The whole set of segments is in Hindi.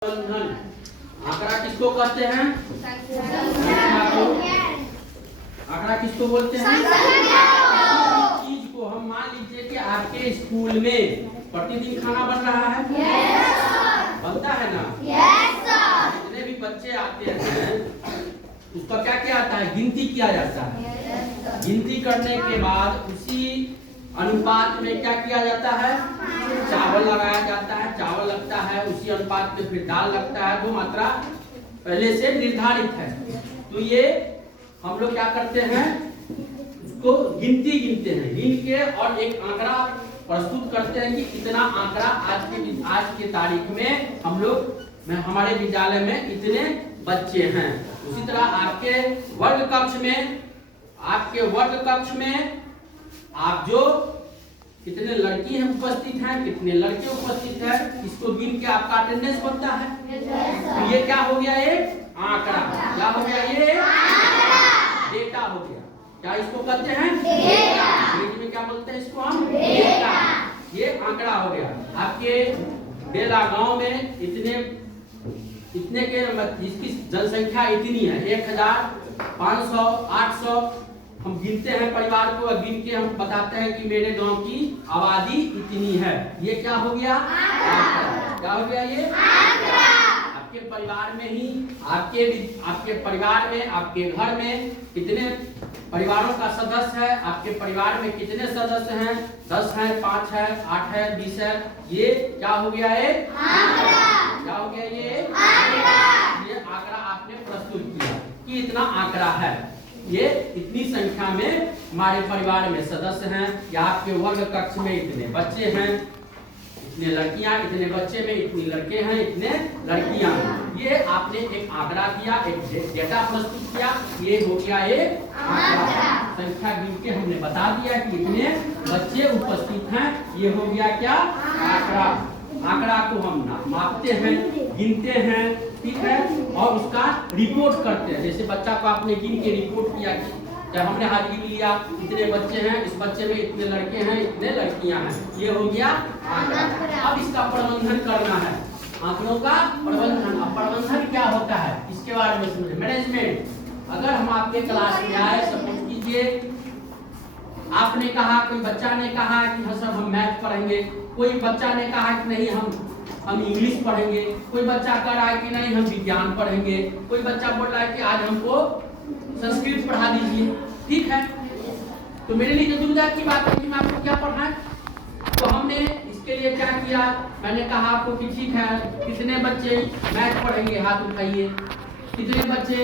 प्रबंधन। आंकड़ा किसको कहते हैं? आंकड़ा किसको बोलते हैं? चीज को हम मान लीजिए कि आपके स्कूल में प्रतिदिन खाना बन रहा है। बनता है ना? जितने भी बच्चे आते हैं उसका क्या क्या आता है? गिनती किया जाता है। गिनती करने के बाद उसी अनुपात में क्या किया जाता है? चावल लगाया जाता है। चावल लगता है उसी अनुपात में फिर दाल लगता है। जो मात्रा पहले से निर्धारित है। तो ये हम लोग क्या करते हैं? उसको गिनते हैं। गिन के और एक आंकड़ा प्रस्तुत करते हैं कि इतना आंकड़ा आज के तारीख में हम लोग हमारे विद्यालय में इतने बच्चे हैं। उसी तरह आपके वर्ग कक्ष में आप जो कितने लड़की हैं उपस्थित हैं, कितने लड़के उपस्थित हैं, इसको गिन के आपका अटेंडेंस बनता है। तो ये क्या हो गया? एक आंकड़ा। क्या हो गया? ये डेटा हो गया। क्या इसको कहते हैं? अंग्रेजी में क्या बोलते हैं इसको? हम डेटा। ये आंकड़ा हो गया। आपके बेला गांव में इतने के जिसकी जनसंख्या इतनी है 1500 800 हम गिनते हैं परिवार को। गिन के हम बताते हैं कि मेरे गांव की आबादी इतनी है। ये क्या हो गया? क्या हो गया? ये आपके परिवार में ही आपके परिवार में आपके घर में कितने परिवारों का सदस्य है? आपके परिवार में कितने सदस्य हैं? 10 है, 5 है, 8 है, 20 है। ये क्या हो गया? क्या हो गया? ये आंकड़ा आपने प्रस्तुत किया कि इतना आंकड़ा है। ये इतनी संख्या में हमारे परिवार में सदस्य हैं, या आपके वर्ग कक्ष में इतने बच्चे हैं, इतने लड़कियां, इतने बच्चे में इतनी लड़के हैं, इतने लड़कियां हैं। ये आपने एक आंकड़ा दिया, एक डेटा प्रस्तुत किया। ये हो गया एक आंकड़ा। संख्या गिन के हमने बता दिया कि इतने बच्चे उपस्थित हैं। ये हो गया क्या? आंकड़ा। आंकड़ा को हम मापते हैं, गिनते हैं, ठीक है, और उसका रिपोर्ट करते हैं। जैसे बच्चा को आपने गिन के रिपोर्ट किया कि जब हमने हाथ गिन लिया इतने बच्चे हैं, इस बच्चे में इतने लड़के हैं, इतने लड़कियां हैं। ये हो गया आंकड़ा। अब इसका प्रबंधन करना है। आंकड़ों का प्रबंधन। अब प्रबंधन क्या होता है इसके बारे में समझे। मैनेजमेंट। अगर हम आपके क्लास में आए, सपोज कीजिए आपने कहा, कोई बच्चा ने कहा कि हाँ सर हम मैथ पढ़ेंगे, कोई बच्चा ने कहा कि नहीं हम इंग्लिश पढ़ेंगे, कोई बच्चा कह रहा है कि नहीं हम विज्ञान पढ़ेंगे, कोई बच्चा बोल रहा है कि आज हमको संस्कृत पढ़ा दीजिए। ठीक है, तो मेरे लिए तो दुविधा की बात है कि मैं आपको क्या पढ़ाएं। तो हमने इसके लिए क्या किया? मैंने कहा आपको कि ठीक है, कितने बच्चे मैथ पढ़ेंगे हाथ उठाइए, कितने बच्चे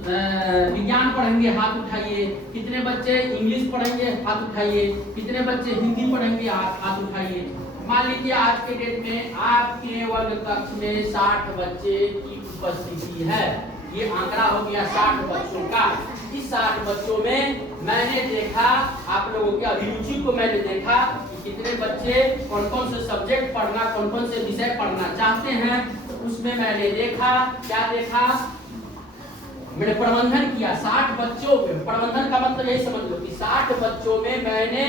विज्ञान पढ़ेंगे हाथ उठाइए, कितने बच्चे इंग्लिश पढ़ेंगे हाथ उठाइए, कितने बच्चे हिंदी पढ़ेंगे हाथ उठाइए। मान लीजिए आज के डेट में आपके वर्ग कक्ष में 60 बच्चे की उपस्थिति है। ये आंकड़ा हो गया 60 बच्चों का। इस 60 बच्चों में मैंने देखा, आप लोगों की अभिरुचि को मैंने देखा कि कितने बच्चे कौन कौन से सब्जेक्ट पढ़ना, कौन कौन से विषय पढ़ना चाहते हैं। तो उसमें मैंने देखा, क्या देखा? मैंने प्रबंधन किया 60 बच्चों पे। प्रबंधन का मतलब यही समझ लो कि 60 बच्चों में मैंने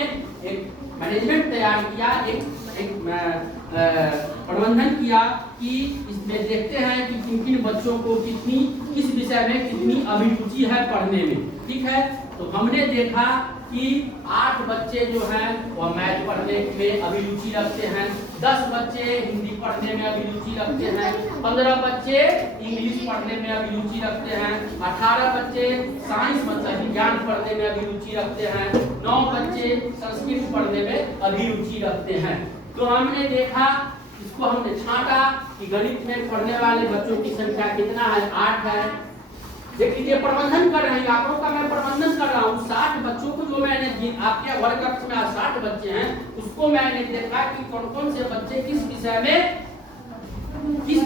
एक मैनेजमेंट तैयार किया, एक प्रबंधन किया कि इसमें देखते हैं कि किन किन बच्चों को किस विषय में कितनी अभिरुचि है पढ़ने में। ठीक है, तो हमने देखा कि 8 बच्चे जो हैं वह मैथ पढ़ने में अभिरुचि रखते हैं, 10 बच्चे हिंदी पढ़ने में अभिरुचि रखते हैं, 15 बच्चे इंग्लिश पढ़ने में अभिरुचि रखते हैं, 18 बच्चे साइंस मतलब विज्ञान पढ़ने में अभिरुचि रखते हैं, 9 बच्चे संस्कृत पढ़ने में अभिरुचि रखते हैं। तो हमने देखा, इसको हमने छांटा कि गणित में पढ़ने वाले बच्चों की संख्या कितना है? 8 है। देखिए प्रबंधन कर रहे हैं, आंकड़ों का मैं प्रबंधन कर रहा हूँ। 60 बच्चों को जो मैंने आपके वर्ग कक्ष में 60 बच्चे हैं, उसको मैंने देखा कि कौन कौन से बच्चे किस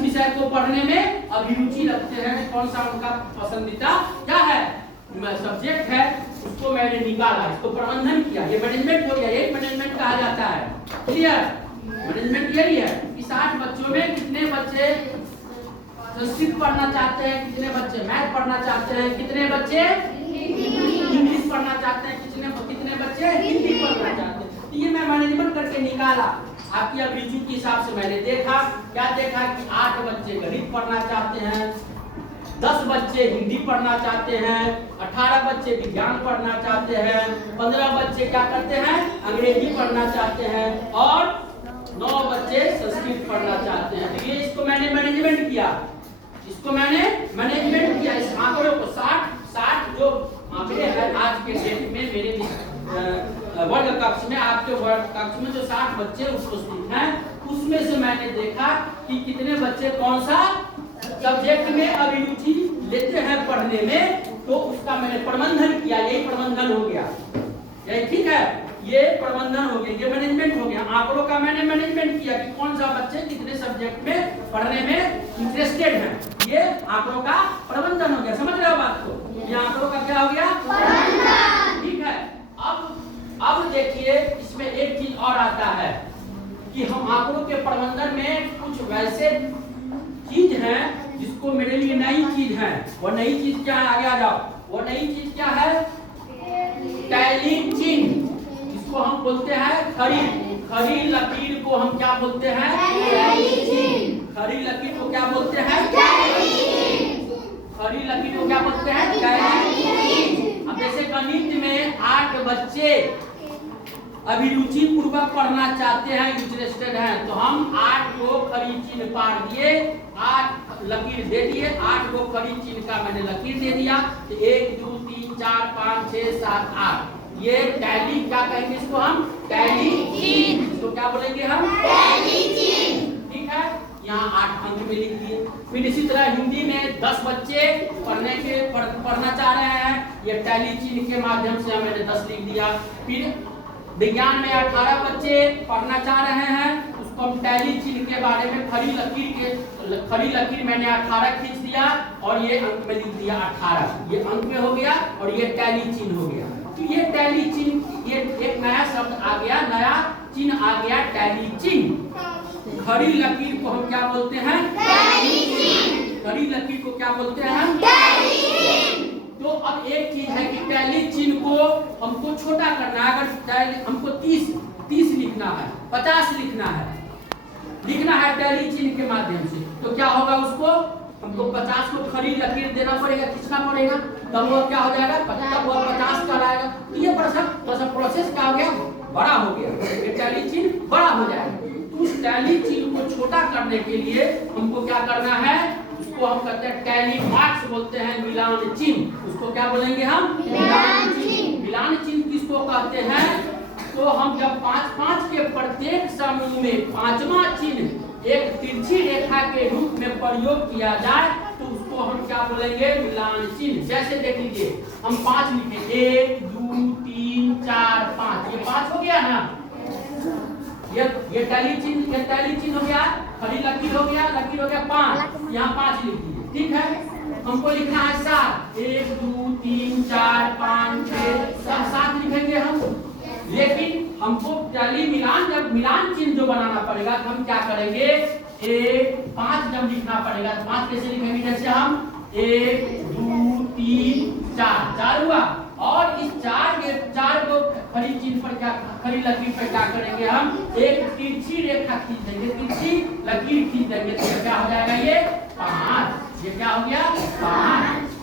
विषय को पढ़ने में अभिरुचि रखते हैं, कौन सा उनका पसंदीदा क्या है सब्जेक्ट है, उसको मैंने निकाला, इसको प्रबंधन किया। ये मैनेजमेंट हो गया। यही मैनेजमेंट कहा जाता है। क्लियर? मैनेजमेंट यही है कि 60 बच्चों में कितने बच्चे संस्कृत पढ़ना चाहते हैं, कितने बच्चे मैथ पढ़ना चाहते हैं, कितने बच्चे इंग्लिश पढ़ना चाहते हैं, कितने बच्चे हिंदी पढ़ना चाहते हैं। ये मैं मैनेजमेंट करके निकाला। आपकी अभिरुचि के हिसाब से मैंने देखा, क्या देखा कि 8 बच्चे गणित पढ़ना चाहते हैं, 10 बच्चे हिंदी पढ़ना चाहते हैं, 18 बच्चे विज्ञान पढ़ना चाहते हैं, 15 बच्चे क्या करते हैं अंग्रेजी पढ़ना चाहते हैं और 9 बच्चे संस्कृत पढ़ना चाहते हैं। तो ये इसको मैंने मैनेजमेंट किया, इसको मैंने मैनेजमेंट किया। इस आंकड़ों को 60 जो आंकड़े हैं आज के डेट में मेरे वर्ग कक्ष में, आपके वर्ग कक्ष में जो 60 बच्चे उपस्थित हैं, उसमें से मैंने देखा कि कितने बच्चे कौन सा सब्जेक्ट में अभिरुचि लेते हैं पढ़ने में, तो उसका मैंने प्रबंधन किया। यही प्रबंधन हो गया, यही ठीक है, ये प्रबंधन हो गया, ये मैनेजमेंट हो गया। आंकड़ों का मैंने मैनेजमेंट किया कि कौन सा बच्चे कितने सब्जेक्ट में पढ़ने में इंटरेस्टेड हैं, ये आंकड़ों का प्रबंधन हो गया। समझ रहे हो बात को? ये आंकड़ों का क्या हो गया, ठीक है। अब देखिए इसमें एक चीज और आता है कि हम आंकड़ों के प्रबंधन में कुछ वैसे चीज है जिसको मेरे लिए नई चीज है। वो नई चीज क्या है, आगे आ जाओ। वो नई चीज क्या है, टैली चिन्ह, जिसको हम बोलते हैं खड़ी लकीर को हम क्या बोलते हैं, खड़ी लकीर को क्या बोलते हैं, खड़ी लकीर को क्या बोलते हैं, अब जैसे गणित में 8 बच्चे अभिरुचि पूर्वक पढ़ना चाहते हैं, इंटरेस्टेड हैं, तो हम 8 को खड़ी चिन्ह पार दिए, 8 लकीर दे दिए, 8 को खड़ी चिन्ह का मैंने लकीर दे दिया। तो 1 2 3 4 5 6 7 8, ये टैली क्या कहेंगे इसको हम, टैली चिन्ह, इसको क्या बोलेंगे हम, टैली चिन्ह, ठीक है। यहाँ 8 अंक में लिख दिए। फिर इसी तरह हिंदी में 10 बच्चे पढ़ना चाह रहे हैं, ये टैली चिन्ह के माध्यम से मैंने 10 लिख दिया। फिर विज्ञान में 18 बच्चे पढ़ना चाह रहे हैं, उसको हम टैली चिन्ह के बारे में खड़ी लकीर मैंने 18 खींच दिया और ये अंक में लिख दिया 18, ये अंक में हो गया और ये टैली चिन्ह हो गया। तो ये टैली चिन्ह, ये एक नया शब्द आ गया, नया चिन्ह आ गया, टैली चिन्ह। खड़ी लकीर को हम क्या बोलते हैं, टैली चिन्ह, खड़ी लकीर को क्या बोलते हैं हम, टैली चिन्ह। तो अब एक चीज है कि टैली चिन्ह को हमको छोटा करना है। अगर हमको 30 लिखना है, 50 लिखना है टैली चिन्ह के माध्यम से, तो क्या होगा, उसको हमको 50 को खड़ी लकीर देना पड़ेगा, खींचना पड़ेगा, तब वो क्या हो जाएगा, तब वो 50 कहलाएगा। तो ये प्रोसेस क्या हो गया, बड़ा हो गया, ये टैली चिन्ह बड़ा हो जाएगा। तो उस टैली चिन्ह को छोटा करने के लिए हमको क्या करना है, उसको हम कहते हैं टैली मार्क्स बोलते हैं, मिलान चिन्ह, उसको क्या बोलेंगे हम, मिलान चिन्ह। मिलान चिन्ह किसको कहते हैं, तो हम जब 5-5 के प्रत्येक समूह में 5वां चिन्ह एक तिरछी रेखा के रूप में प्रयोग किया जाए, तो उसको हम क्या बोलेंगे, मिलान चिन्ह। जैसे देख लीजिए, हम 5 लिखे, 1 2 3 4 5, ये 5 हो गया ना, ये टैली चिन्ह हो गया, खड़ी लकीर हो गया, 5, यहाँ 5 लिख दीजिए, ठीक है। हमको लिखना है 7, 1 2 3 4 5 6 7 लिखेंगे हम। लेकिन हमको टैली मिलान चिन्ह जो बनाना पड़ेगा, तो हम क्या करेंगे, 5 जब लिखना पड़ेगा, तो 5 कैसे लिखेंगे, जैसे हम 1 2 3 4 हुआ, और इस 4 को खड़ी चिन्ह पर क्या, खड़ी लकीर पर क्या करेंगे, हम एक तिरछी रेखा खींच देंगे, तिरछी लकीर खींच देंगे, तो क्या हो जाएगा, ये 5, ये क्या हो गया, 5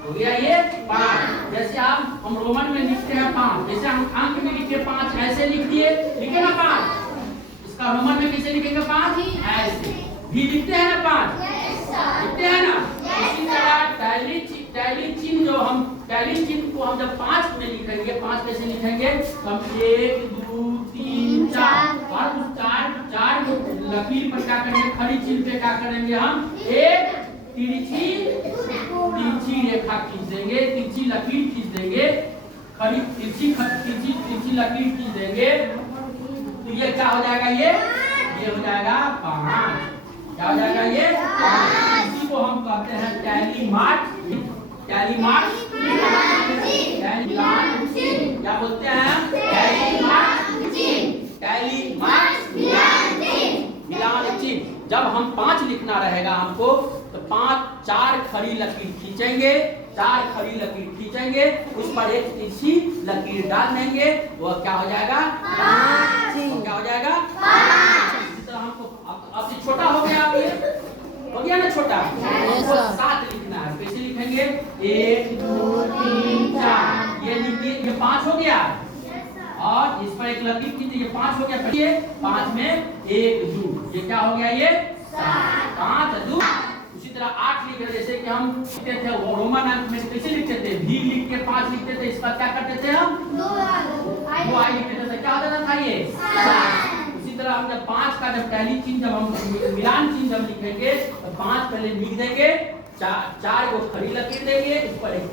हो गया, ये 5। जैसे आप हम रोमन में लिखते हैं 5, जैसे हम अंक में लिखते 5, ऐसे लिख दिए, लिखे ना 5, इसका रोमन में कैसे लिखेंगे 5, ऐसे भी लिखते हैं ना 5, लिखते हैं ना। इसी तरह टैली चिन्ह जो हम टैली चिन्ह को हम जब 5 में लिखेंगे, 5 कैसे लिखेंगे, हम 1 2 3 4, और उस 4 को लकीर पर क्या करेंगे, खड़ी चिन्ह पे क्या करेंगे, हम एक तिरछी रेखा खींच देंगे, तिरछी लकीर खींच देंगे, खड़ी तिरछी लकीर खींच देंगे, तो ये क्या हो जाएगा, ये हो जाएगा 5, क्या हो जाएगा, ये 5। इसी को हम कहते हैं टैली मार्क्स, क्या बोलते हैं, टैली मार्क्स, मिलान चिन्ह। जब हम 5 लिखना रहेगा हमको तो 4 खड़ी लकीर खींचेंगे, 4 खड़ी लकीर खींचेंगे, उस पर एक तिरछी लकीर डाल देंगे, वो क्या हो जाएगा 5। वो क्या हो जाएगा 5। इसी तरह हमको अब छोटा हो गया, अब ये हो गया ना छोटा, हमको 7 लिखना है। कैसे लिखेंगे 1 2 3 4, ये लिखिए, ये 5 हो गया और इस पर एक लकीर खींचिए, ये 5 हो गया। ये 5 में 1 2, ये क्या हो गया ये 7। 5 2। उसी तरह 8 लिख रहे, जैसे कि हम लिखते थे वो रोमन अंक में कैसे लिखते थे, भी लिख के 5 लिखते थे, इसका क्या करते थे हम 2 आई लिखते थे, क्या होता था ये 7। उसी तरह हम जब 5 का जब पहली चीज जब हम मिलान चीज जब लिखेंगे तो 5 पहले लिख देंगे, 4 को खड़ी लकीर देंगे, इस पर एक